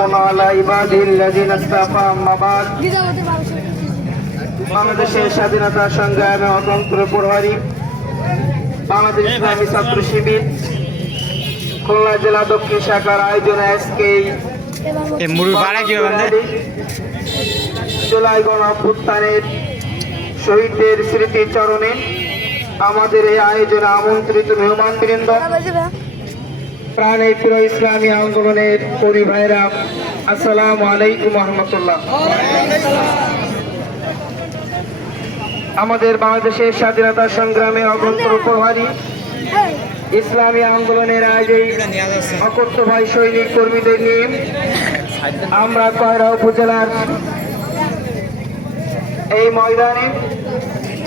على عباده الذين اصطفى أما بعد বাংলাদেশের স্বাধীনতা সংগ্রামে অতন্ত্র প্রহরী বাংলাদেশ ইসলামী ছাত্র শিবির খুলনা জেলা দক্ষিণ শাখার আয়োজনে আজকে জুলাই গণ অভ্যুত্থানের শহীদদের স্মৃতিচরণে আমাদের এই আয়োজনে আমন্ত্রিত মেহমানবৃন্দ, প্রাণের প্রিয় ইসলামী আন্দোলনের কর্মী ভাইরা, আসসালামু আলাইকুম রহমতুল্লাহ। আমাদের বাংলাদেশের স্বাধীনতা সংগ্রামে অগ্রন্তর প্রহরী ইসলামী আন্দোলনের আজ এই অকথ্য ভাই সৈনিক কর্মীদের নিয়ে আমরা কয়রা উপজেলার এই ময়দানে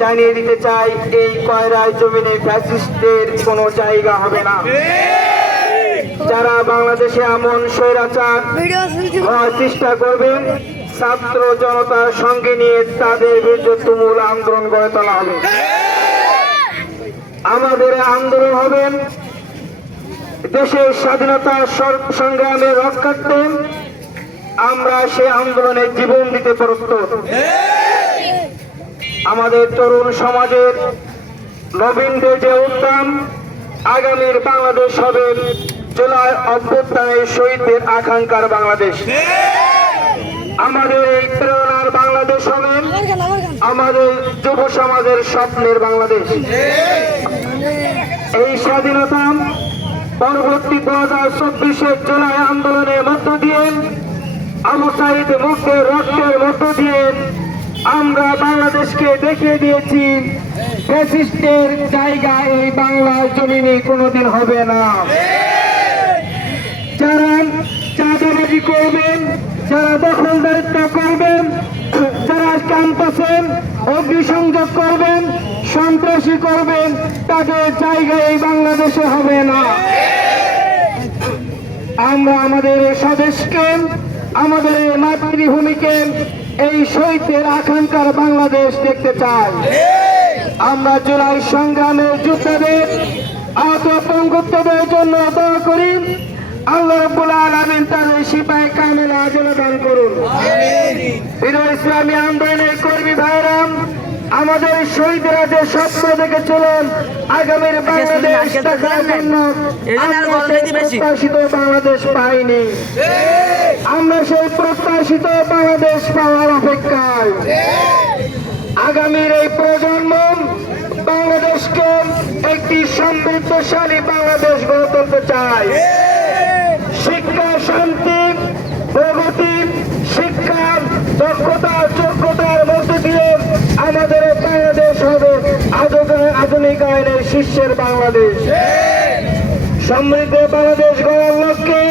জানিয়ে দিতে চাই, এই কয়রার জমিনে ফ্যাসিস্টদের কোনো জায়গা হবে না। যারা বাংলাদেশে এমন স্বৈরাচার হওয়ার চেষ্টা করবেন, ছাত্র জনতার সঙ্গে নিয়ে তাদের বিরুদ্ধে তুমুল আন্দোলন গড়ে তোলা হবে। আমাদের আন্দোলন হবেন দেশের স্বাধীনতা সংগ্রামে রক্ষার্থে। আমরা সে আন্দোলনে জীবন দিতে প্রস্তুত। আমাদের তরুণ সমাজের নবীনদের যে উদ্যম, আগামীর বাংলাদেশ হবে জুলাই অভ্যুত্থানের শহীদদের আকাঙ্ক্ষার বাংলাদেশ। আমাদের এই প্রেরণার বাংলাদেশ হবে আমাদের যুব সমাজের স্বপ্নের বাংলাদেশ। এই স্বাধীনতা পরবর্তী 2024 জুলাই আন্দোলনের মধ্য দিয়ে, আবু সাঈদ মুগ্ধের রক্তের মধ্য দিয়ে আমরা বাংলাদেশকে দেখিয়ে দিয়েছি ফ্যাসিস্টের জায়গা এই বাংলার জমিনে কোনোদিন হবে না। যারা চাঁদাবাজি করবেন, যারা দখলদারিত্ব করবেন, যারা ক্যাম্পাসে অগ্নিসংযোগ করবেন, সন্ত্রাসী করবেন, তাদের জায়গা এই বাংলাদেশে হবে না। আমরা আমাদের স্বদেশকে, আমাদের মাতৃভূমিকে এই শহীদদের আকাঙ্ক্ষার বাংলাদেশ দেখতে চাই। আমরা জুলাই সংগ্রামের যোদ্ধাদের আহত পঙ্গুত্বদের জন্য দোয়া করি। আল্লাহ রাব্বুল আলামিন তাদের সিপাহে কামেল আজল দান করুন। প্রিয় ইসলামী আন্দোলনের কর্মী ভাইরা, আমাদের শহীদরা যে স্বপ্ন দেখে চলেন আগামীর বাংলাদেশ দেখার জন্য, প্রত্যাশিত বাংলাদেশ পাইনি। আমরা সেই প্রত্যাশিত বাংলাদেশ পাওয়ার অপেক্ষায়। আগামীর এই প্রজন্ম বাংলাদেশকে একটি সমৃদ্ধশালী বাংলাদেশ গড়ে তুলতে চায়। শিক্ষা, শান্তি, প্রগতি, শিক্ষা, দক্ষতা, যোগ্যতার মধ্য দিয়ে আমাদের বাংলাদেশ হবে আধুনিক আইনের শীর্ষের বাংলাদেশ। সমৃদ্ধ বাংলাদেশ গড়ার লক্ষ্যে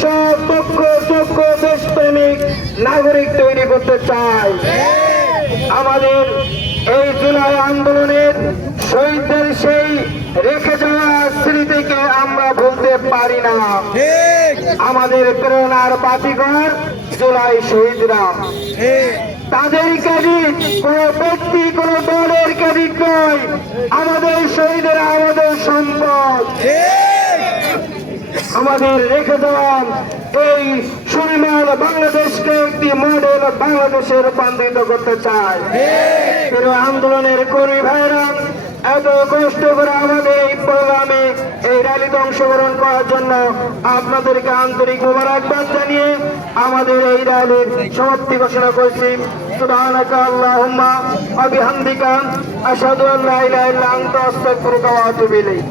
সব দক্ষ, যোগ্য, দেশপ্রেমিক নাগরিক তৈরি করতে চাই। আমাদের এই জুলাই আন্দোলনের শহীদদের সেই রেখে যাওয়া স্মৃতিকে আমরা ভুলতে পারি না। আমাদের প্রেরণার বাতিঘর জুলাই শহীদরা। তাদের ক্যাডিট কোন ব্যক্তি, কোন দলের ক্যাডিট নয়। আমাদের শহীদেরা আমাদের সম্পদ। আমাদের রেখে দেওয়া এই সুনির্মল বাংলাদেশকে একটি মডেল বাংলাদেশে রূপান্তরিত করতে চায়। আন্দোলনের কর্মী ভাইরা এত কষ্ট করে আমাদের এই প্রোগ্রামে, এই র্যালিতে অংশগ্রহণ করার জন্য আপনাদেরকে আন্তরিক মোবারকবাদ জানিয়ে আমাদের এই র্যালির সমাপ্তি ঘোষণা করছি। সুবহানাকা আল্লাহুম্মা ওয়া বিহামদিকা আশহাদু আল্লা ইলাহা ইল্লা আনতা আস্তাগফিরুকা ওয়া আতুবু ইলাইক।